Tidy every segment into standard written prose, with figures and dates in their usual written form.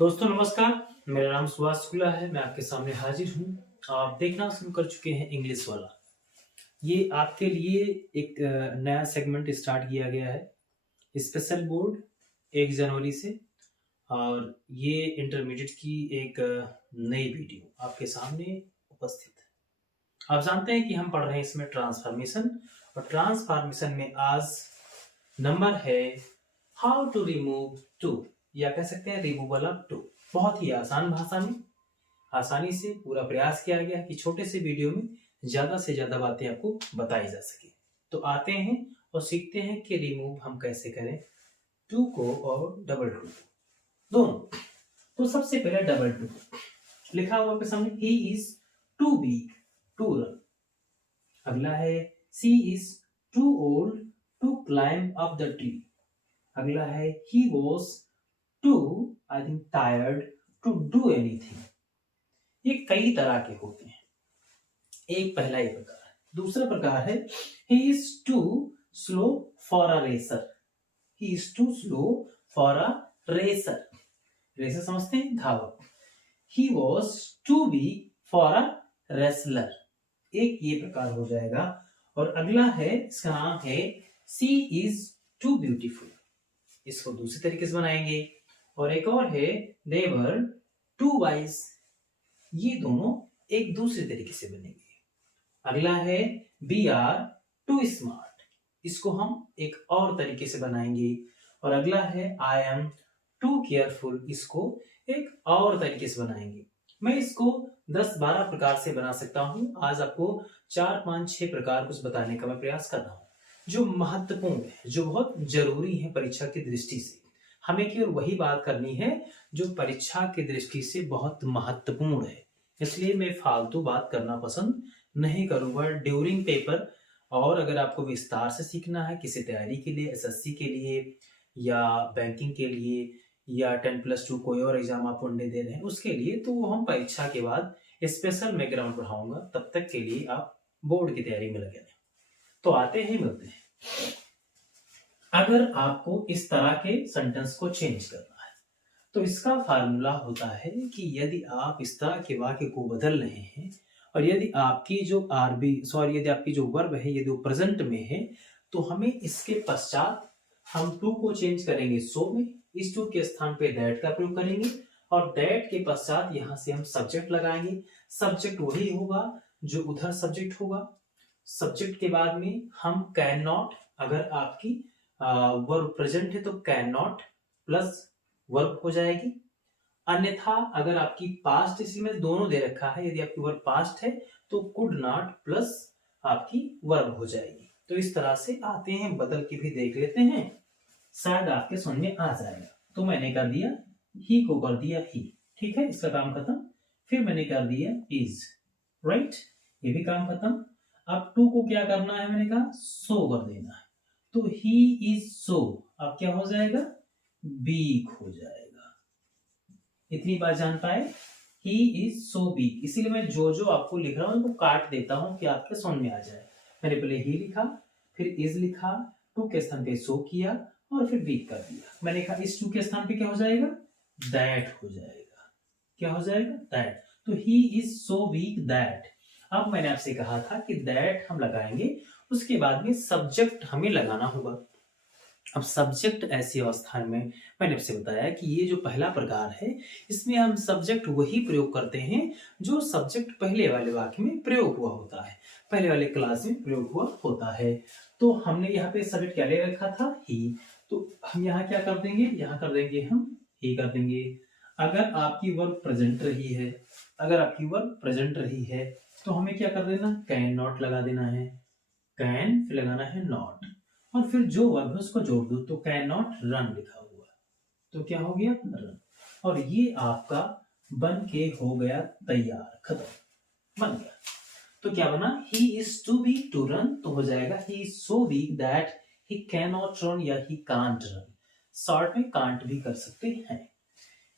दोस्तों नमस्कार। मेरा नाम सुभाष शुक्ला है। मैं आपके सामने हाजिर हूँ। आप देखना शुरू कर चुके हैं इंग्लिश वाला। ये आपके लिए एक नया सेगमेंट स्टार्ट किया गया है। स्पेशल बोर्ड 1 जनवरी से और ये इंटरमीडिएट की एक नई वीडियो आपके सामने उपस्थित है। आप जानते हैं कि हम पढ़ रहे हैं इसमें ट्रांसफॉर्मेशन, और ट्रांसफॉर्मेशन में आज नंबर है हाउ टू रिमूव टू, या कह सकते हैं रिमूवल ऑफ टू। बहुत ही आसान भाषा में आसानी से पूरा प्रयास किया गया कि छोटे से वीडियो में ज्यादा से ज्यादा बातें आपको बताई जा सके। तो आते हैं और सीखते हैं कि रिमूव हम कैसे करें टू को और डबल टू दोनों। तो सबसे पहले डबल टू लिखा हुआ आपके सामने, he is too weak to run. अगला है she is too old to climb up the tree. अगला है he was too I think tired to do anything। ये कई तरह के होते हैं। एक पहला ये प्रकार है। दूसरा प्रकार है he is too slow for a racer। he is too slow for a racer। Racer समझते हैं, धावक। he was too weak for a wrestler। एक ये प्रकार हो जाएगा। और अगला है, इसका नाम है she is too beautiful। इसको दूसरे तरीके से बनाएंगे। और एक और है they were too wise। ये दोनों एक दूसरे तरीके से बनेंगे। अगला है we are too smart। इसको हम एक और तरीके से बनाएंगे। और अगला है I am too careful। इसको एक और तरीके से बनाएंगे। मैं इसको 10-12 प्रकार से बना सकता हूं। आज आपको 4-5-6 प्रकार कुछ बताने का मैं प्रयास कर रहा हूं, जो महत्वपूर्ण है, जो बहुत जरूरी है परीक्षा की दृष्टि से। हमें केवल वही बात करनी है जो परीक्षा की दृष्टि से बहुत महत्वपूर्ण है। इसलिए मैं फालतू बात करना पसंद नहीं करूंगा ड्यूरिंग पेपर। और अगर आपको विस्तार से सीखना है किसी तैयारी के लिए, एसएससी के लिए या बैंकिंग के लिए या 10+2 कोई और एग्जाम आप वनडे दे रहे हैं उसके लिए, तो वो हम परीक्षा के बाद स्पेशल मैं ग्राउंड पढ़ाऊंगा। तब तक के लिए आप बोर्ड की तैयारी में लगे रहें। तो आते हैं, मिलते हैं। अगर आपको इस तरह के सेंटेंस को चेंज करना है तो इसका फार्मूला होता है कि यदि आप इस तरह के वाक्य को बदल रहे हैं और यदि आपकी जो यदि आपकी जो वर्ब है यदि वो प्रेजेंट में है, तो हमें इसके पश्चात हम टू को चेंज करेंगे सो में। इस टू के स्थान पे दैट का प्रयोग करेंगे और दैट के पश्चात यहां से हम सब्जेक्ट लगाएंगे। सब्जेक्ट वही होगा जो उधर सब्जेक्ट होगा। सब्जेक्ट के बाद में हम कैन नॉट, अगर आपकी वर्ब प्रेजेंट है तो कैन नॉट प्लस वर्ब हो जाएगी। अन्यथा अगर आपकी पास्ट, इसी में दोनों दे रखा है, यदि आपकी वर्ब पास्ट है तो कुड नॉट प्लस आपकी वर्ब हो जाएगी। तो इस तरह से आते हैं, बदल के भी देख लेते हैं, शायद आपके समझ में आ जाएगा। तो मैंने कर दिया ही को कर दिया ही, ठीक है, इसका काम खत्म। फिर मैंने कर दिया इज, राइट, ये भी काम खत्म। अब टू को क्या करना है, मैंने कहा सो कर देना है। तो ही इज सो, अब क्या हो जाएगा, वीक हो जाएगा। इतनी बात जान पाए, ही इज सो वीक। इसीलिए मैं जो जो आपको लिख रहा हूं उनको काट देता हूं कि आपके समझ में आ जाए। मैंने पहले ही लिखा, फिर इज लिखा, टू के स्थान पे सो किया और फिर वीक कर दिया। मैंने कहा इस टू के स्थान पे क्या हो जाएगा, दैट हो जाएगा। क्या हो जाएगा, दैट। तो ही इज सो वीक दैट। अब मैंने आपसे कहा था कि दैट हम लगाएंगे, उसके बाद में सब्जेक्ट हमें लगाना होगा। अब सब्जेक्ट ऐसी अवस्था में मैंने आपसे बताया कि ये जो पहला प्रकार है इसमें हम सब्जेक्ट वही प्रयोग करते हैं जो सब्जेक्ट पहले वाले वाक्य में प्रयोग हुआ होता है, पहले वाले क्लास में प्रयोग हुआ होता है। तो हमने यहाँ पे सब्जेक्ट क्या ले रखा था, ही। तो हम यहाँ क्या कर देंगे, यहाँ कर देंगे हम ही कर देंगे। अगर आपकी वर्ब प्रेजेंट रही है, अगर आपकी वर्ब प्रेजेंट रही है तो हमें क्या कर देना, कैन नॉट लगा देना है। कैन फिर लगाना है नॉट, और फिर जो वर्ब है उसको जोड़ दो। तो कैन नॉट रन लिखा हुआ, तो क्या हो गया, रन। और ये आपका बन के हो गया तैयार, खत्म, बन गया। तो क्या बना, he is too weak to run, तो हो जाएगा he is so weak that he can not run या ही कांट रन। शॉर्ट में कांट भी कर सकते हैं।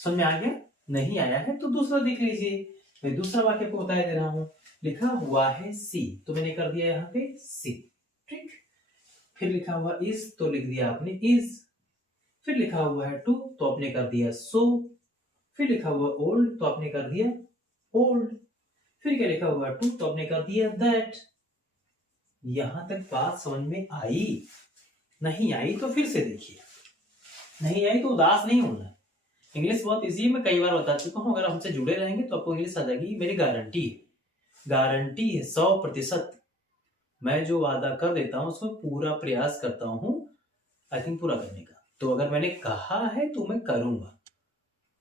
समझ में आ गया? नहीं आया है तो दूसरा देख लीजिए। मैं दूसरा वाक्य को बता दे रहा हूं। लिखा हुआ है सी, तो मैंने कर दिया यहाँ पे सी, ठीक। फिर लिखा हुआ इज, तो लिख दिया आपने इज। फिर लिखा हुआ है टू, तो आपने कर दिया सो। फिर लिखा हुआ ओल्ड तो आपने कर दिया ओल्ड, फिर क्या लिखा हुआ टू तो आपने कर दिया दैट। यहां तक बात समझ में आई? नहीं आई तो फिर से देखिए, नहीं आई तो उदास नहीं होना है। इंग्लिश बहुत इजी है, मैं कई बार बता चुका हूं, अगर हमसे जुड़े रहेंगे तो आपको इंग्लिश आ जाएगी, मेरी गारंटी है, गारंटी है 100%। मैं जो वादा कर देता हूं उसमें पूरा प्रयास करता हूं, आई थिंक पूरा करने का। तो अगर मैंने कहा है तो मैं करूंगा।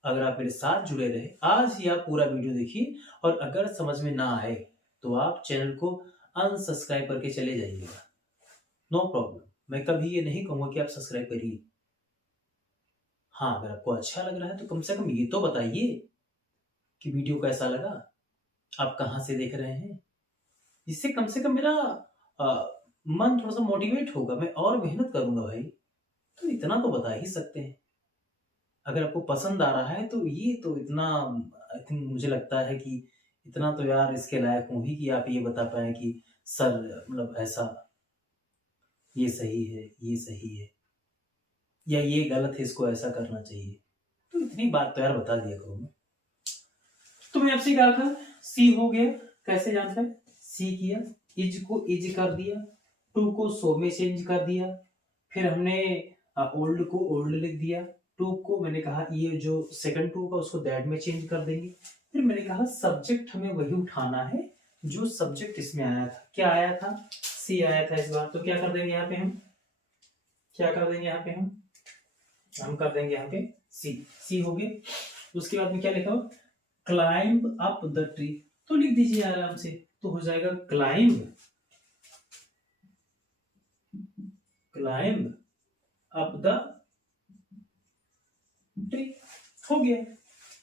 अगर आप मेरे साथ जुड़े रहे, आज ही आप पूरा वीडियो देखिए, और अगर समझ में ना आए तो आप चैनल को अनसब्सक्राइब करके चले जाइएगा, नो प्रॉब्लम। मैं कभी ये नहीं कहूंगा कि आप सब्सक्राइब करिए। हाँ, अगर आपको अच्छा लग रहा है तो कम से कम ये तो बताइए कि वीडियो कैसा लगा, आप कहाँ से देख रहे हैं। इससे कम से कम मेरा मन थोड़ा सा मोटिवेट होगा, मैं और मेहनत करूंगा भाई। तो इतना तो बता ही सकते हैं। अगर आपको पसंद आ रहा है तो ये तो इतना, आई थिंक मुझे लगता है कि इतना तो यार इसके लायक हूं ही कि आप ये बता पाए कि सर मतलब ऐसा, ये सही है, ये सही है, या ये गलत है, इसको ऐसा करना चाहिए। तो इतनी बात तो यार बता दिया करो। मैं तो मैं आपसे क्या था, सी हो गया, कैसे जानते हैं, सी किया, इज को इज कर दिया, टू को सो में चेंज कर दिया, फिर हमने ओल्ड को ओल्ड लिख दिया, टू को मैंने कहा ये जो सेकंड टू का उसको दैट में चेंज कर देंगे। फिर मैंने कहा सब्जेक्ट हमें वही उठाना है जो सब्जेक्ट इसमें आया था। क्या आया था, सी आया था इस बार। तो क्या कर देंगे यहाँ पे हम, क्या कर देंगे यहाँ पे हम कर देंगे यहाँ पे सी, सी हो गए। उसके बाद में क्या लिखा हो, क्लाइंब अप द ट्री, तो लिख दीजिए आराम से, तो हो जाएगा climb, climb up the tree, हो गया।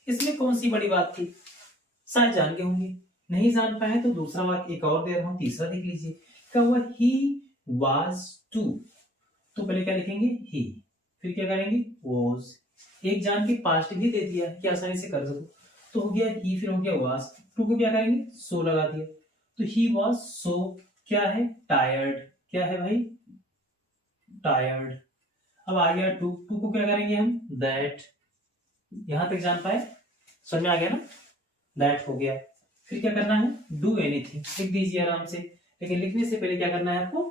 इसमें कौन सी बड़ी बात थी, शायद जान के होंगे, नहीं जान पाए तो दूसरा वाक्य एक और दे रहा हूं, तीसरा देख लीजिए। क्या हुआ, ही वाज टू, तो पहले क्या लिखेंगे ही, फिर क्या करेंगे वॉज, एक जान के पास्ट भी दे दिया कि आसानी से कर सको, तो हो गया ही, फिर हो गया वाज, टू को क्या करेंगे सो लगा दिया, तो ही वाज सो क्या है टायर्ड, क्या है भाई टायर्ड। अब आ गया टू, टू को क्या करेंगे हम दैट, यहां तक जान पाए, समझ में आ गया ना, दैट हो गया। फिर क्या करना है, डू एनीथिंग, लिख दीजिए आराम से। लेकिन लिखने से पहले क्या करना है आपको,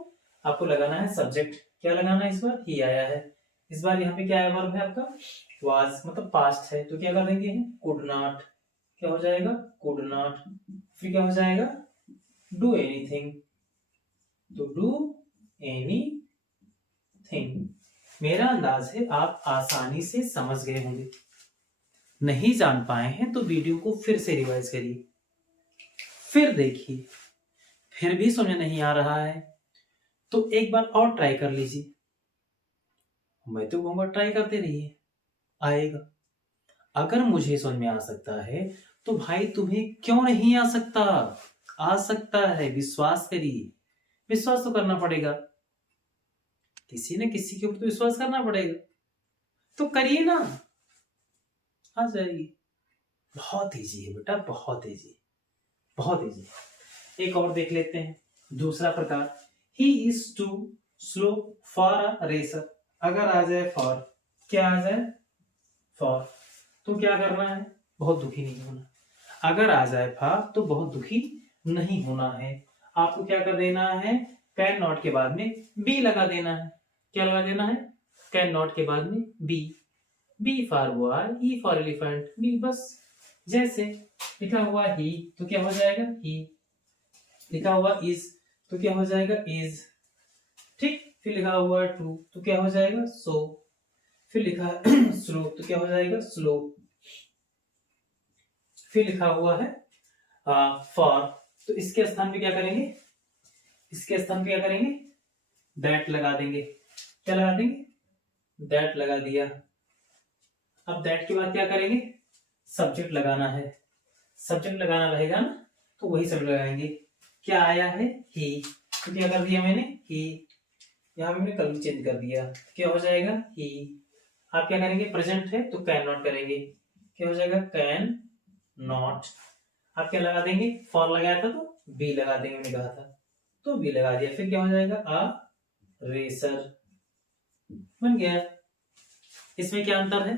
आपको लगाना है सब्जेक्ट। क्या लगाना है, इस बार ही आया है, इस बार यहाँ पे क्या आया, वर्ब है आपका वाज, मतलब पास्ट है, तो क्या कर देंगे कुड नॉट, क्या हो जाएगा कुड नॉट। फिर क्या हो जाएगा डू एनीथिंग, तो डू एनीथिंग। मेरा अंदाज है आप आसानी से समझ गए होंगे। नहीं जान पाए हैं तो वीडियो को फिर से रिवाइज करिए, फिर देखिए, फिर भी समझ नहीं आ रहा है तो एक बार और ट्राई कर लीजिए। मैं तो कहूंगा ट्राई करते रहिए, आएगा। अगर मुझे समझ में आ सकता है तो भाई तुम्हें क्यों नहीं आ सकता, आ सकता है, विश्वास करिए। विश्वास तो करना पड़ेगा, किसी न किसी के ऊपर तो विश्वास करना पड़ेगा, तो करिए ना, आ जाएगी। बहुत इजी है बेटा, बहुत इजी, बहुत इजी। एक और देख लेते हैं, दूसरा प्रकार, he is too slow for a racer. अगर आ जाए फॉर, क्या आ जाए फॉर, तो क्या करना है, बहुत दुखी नहीं होना। अगर आ जाए फॉर तो बहुत दुखी नहीं होना है। आपको क्या कर देना है, कैन नॉट के बाद में बी लगा देना है। क्या लगा देना है, कैन नॉट के बाद में B, B for boy, E for elephant, B, बस। जैसे लिखा हुआ ही तो क्या हो जाएगा ही, लिखा हुआ इज तो क्या हो जाएगा इज, ठीक। फिर लिखा हुआ टू तो क्या हो जाएगा सो, फिर लिखा स्लो तो क्या हो जाएगा स्लो, फिर लिखा हुआ है फॉर, तो इसके स्थान पे क्या करेंगे, इसके स्थान पे क्या करेंगे दैट लगा देंगे। क्या लगा देंगे दैट लगा दिया। अब दैट के बाद क्या करेंगे, सब्जेक्ट लगाना है, सब्जेक्ट लगाना रहेगा ना, तो वही सब्जेक्ट लगाएंगे। क्या आया है ही, तो क्या कर दिया मैंने ही, यहाँ पे मैंने कल चेंज कर दिया, क्या हो जाएगा ही। आप क्या करेंगे, प्रेजेंट है तो कैन नॉट करेंगे, क्या हो जाएगा कैन नॉट। आप क्या लगा देंगे, फॉर लगाया था तो बी लगा देंगे, मैंने कहा था, तो बी लगा दिया। फिर क्या हो जाएगा अ रेसर, बन गया। इसमें क्या अंतर है,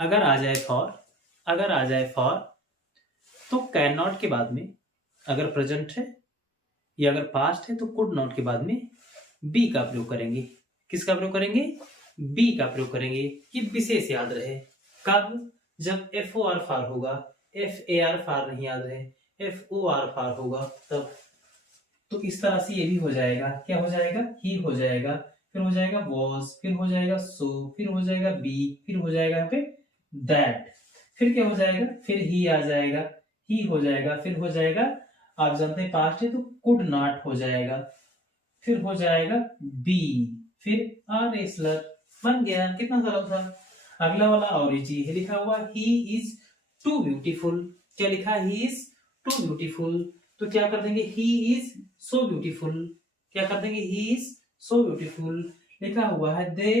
अगर आ जाए फॉर, अगर आ जाए फॉर तो कैन नॉट के बाद में अगर प्रेजेंट है या अगर पास्ट है तो कुड नॉट के बाद में बी का प्रयोग करेंगे। किसका प्रयोग करेंगे? बी का प्रयोग करेंगे। ये विशेष याद रहे। कब? जब एफ ओ आर फार होगा, एफ ए आर फार नहीं याद रहे, एफ ओ आर फार होगा तब। तो इस तरह से ये भी हो जाएगा। क्या हो जाएगा? ही हो जाएगा, फिर हो जाएगा वॉज, फिर हो जाएगा सो, फिर हो जाएगा बी, फिर हो जाएगा यहाँ पे दैट, फिर क्या हो जाएगा? फिर ही आ जाएगा, ही हो जाएगा, फिर हो जाएगा, आप जानते हैं पास्ट है तो कुड नॉट हो जाएगा, फिर हो जाएगा बी, फिर आर रेसलर। बन गया। कितना सरल था। अगला वाला और ये लिखा हुआ ही इज टू ब्यूटीफुल। क्या लिखा? He is too beautiful. तो क्या कर देंगे? He is so beautiful. क्या कर देंगे? He is so beautiful. लिखा हुआ है दे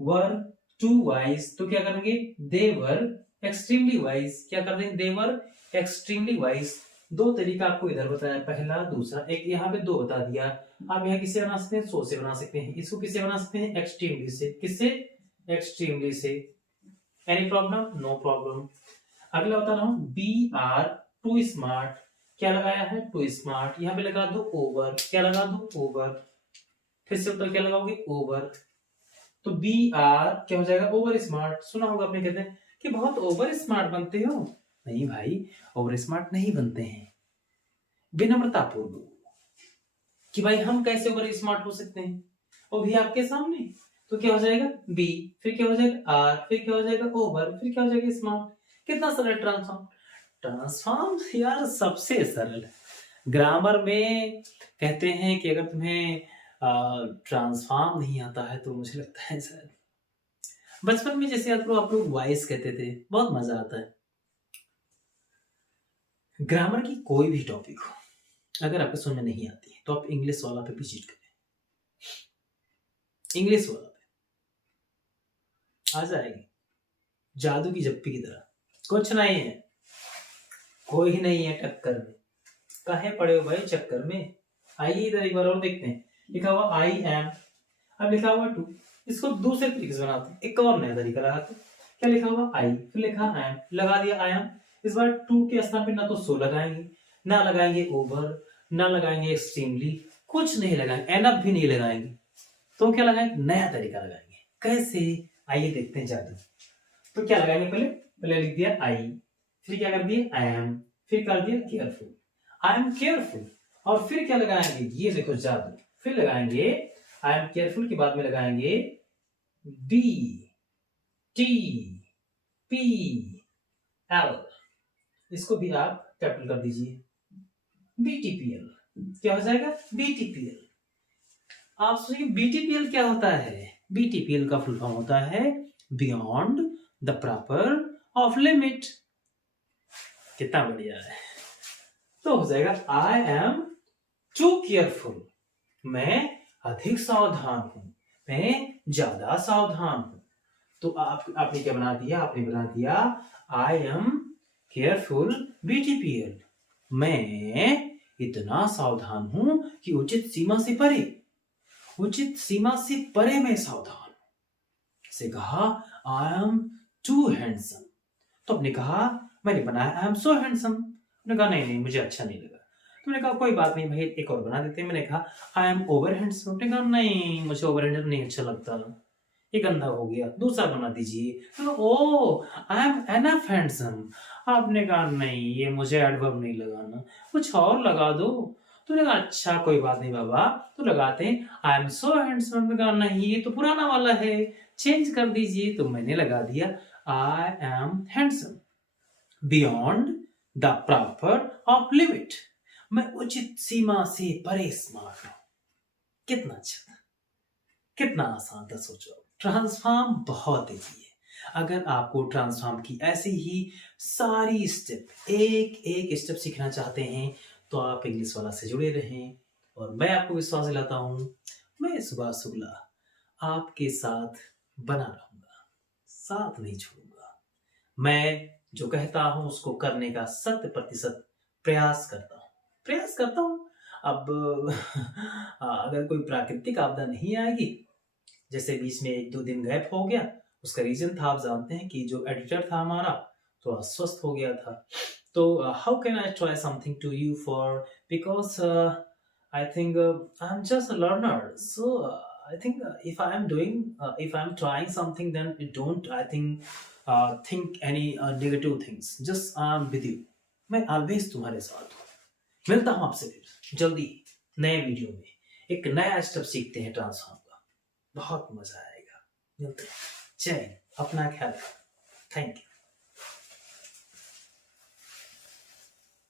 वर टू वाइज। तो क्या करेंगे? दे वर एक्सट्रीमली वाइज। क्या कर देंगे? दे वर एक्सट्रीमली वाइज। दो तरीका आपको इधर बताया, पहला दूसरा। एक यहाँ पे दो बता दिया। आप यहाँ किससे बना सकते हैं? सो से बना सकते हैं। इसको किससे बना सकते हैं? एक्सट्रीमली से। किससे? एक्सट्रीमली से। Any problem? No problem. अगला बता रहा हूं बी आर टू स्मार्ट। क्या लगाया है? Too smart. यहाँ पे लगा दो ओवर। क्या लगा दो? ओवर। फिर से उत्तर क्या लगाओगे? ओवर। तो बी आर क्या हो जाएगा? Over smart. सुना होगा आपने, कहते हैं कि बहुत ओवर स्मार्ट बनते हो। नहीं भाई, ओवर स्मार्ट नहीं बनते हैं। विनम्रता पूर्वक कि भाई हम कैसे ओवर स्मार्ट हो सकते हैं, वो भी आपके सामने। तो क्या हो जाएगा? बी, फिर क्या हो जाएगा? आर, फिर क्या हो जाएगा? ओवर, फिर क्या हो जाएगा? स्मार्ट। कितना सरल ट्रांसफॉर्म। ट्रांसफॉर्म यार सबसे सरल है। ग्रामर में कहते हैं कि अगर तुम्हें ट्रांसफॉर्म नहीं आता है तो मुझे लगता है शायद बचपन में जैसे आप लोग वॉइस कहते थे, बहुत मजा आता है। ग्रामर की कोई भी टॉपिक हो, अगर आपको समझ में नहीं आती है तो आप इंग्लिश वाला पे विजिट करें। इंग्लिश वाला पे आ जाएगी जादू की जप्पी की तरह। कुछ नहीं है, कोई नहीं है टक्कर में। काहे पड़े हो भाई चक्कर में? आइए इधर एक बार और देखते हैं। लिखा हुआ आई एम, अब लिखा हुआ टू। इसको दूसरे तरीके से बनाते हैं, एक और नया तरीका लगाते हैं। क्या लिखा हुआ? आई, फिर लिखा आई एम, लगा दिया आई एम। इस बार टू के स्थान पे ना तो सो लगाएंगे, ना लगाएंगे ओवर, ना लगाएंगे एक्सट्रीमली, कुछ नहीं लगाएंगे, एनफ भी नहीं लगाएंगे। तो क्या लगाएंगे? नया तरीका लगाएंगे। कैसे? आइए देखते हैं जादू। तो क्या लगाएंगे? पहले लिख दिया आई, फिर क्या कर दिया? आई एम, फिर कर दिया केयरफुल। आई एम केयरफुल, और फिर क्या लगाएंगे? ये देखो जादू। फिर लगाएंगे आई एम केयरफुल के बाद में लगाएंगे बी टी पी एल। इसको भी आप कैपिटल कर दीजिए, BTPL। क्या हो जाएगा? BTPL। आप सोचिए BTPL क्या होता है? BTPL का फुल फॉर्म होता है beyond the proper off limit. कितना बढ़िया है। तो हो जाएगा आई एम टू केयरफुल। मैं अधिक सावधान हूं, मैं ज्यादा सावधान हूं। तो आपने क्या बना दिया? आपने बना दिया आई एम केयरफुल BTPL। मैं इतना सावधान हूं कि उचित सीमा से परे, उचित सीमा से परे मैं सावधान हूं। से कहा आई एम टू हैंडसम। तो आपने कहा, मैंने बनाया आई एम सो हैंडसम। आपने कहा नहीं मुझे अच्छा नहीं लगा। तो मैंने कहा कोई बात नहीं भाई, एक और बना देते हैं। मैंने कहा आई एम ओवर हैंडसम। आपने कहा नहीं मुझे ओवर हैंडसम नहीं अच्छा लगता, ये गंदा हो गया, दूसरा बना दीजिए। तो ओ आई एम एनफ हैंडसम। आपने कहा नहीं ये मुझे एडवर्ब नहीं लगाना, कुछ और लगा दो। तो लगा अच्छा कोई बात नहीं बाबा, तो लगाते हैं आई एम सो हैंडसम। ने कहा नहीं ये तो पुराना वाला है, चेंज कर दीजिए। तो मैंने लगा दिया I am handsome beyond the proper off limit. मैं उचित सीमा से परे स्मार्ट हूं। कितना अच्छा था, कितना आसान था। सोचो ट्रांसफॉर्म बहुत इजी है। अगर आपको ट्रांसफॉर्म की ऐसी ही सारी स्टेप एक एक स्टेप सीखना चाहते हैं तो आप इंग्लिश वाला से जुड़े रहें। और मैं आपको विश्वास दिलाता हूं, मैं सुभाष शुक्ला आपके साथ बना रहूंगा, साथ नहीं छोड़ूंगा। मैं जो कहता हूं उसको करने का 100% प्रयास करता हूं। अब अगर कोई प्राकृतिक आपदा नहीं आएगी, जैसे बीच में 1-2 दिन गैप हो गया, उसका रीजन था आप जानते हैं कि जो एडिटर था हमारा थोड़ा स्वस्थ हो गया था। तो how can I try something to you for, because I think I am just a learner, so I think if I am doing, if I am trying something, then don't, I think any negative things. Just I am with you. मैं always तुम्हारे साथ हूँ। मिलता हूँ आपसे फिर जल्दी नए वीडियो में, एक नया स्टेप सीखते हैं ट्रांसफॉर्म का, बहुत मजा आएगा। मिलते हैं। जय हिंद, अपना ख्याल रखना। Thank you.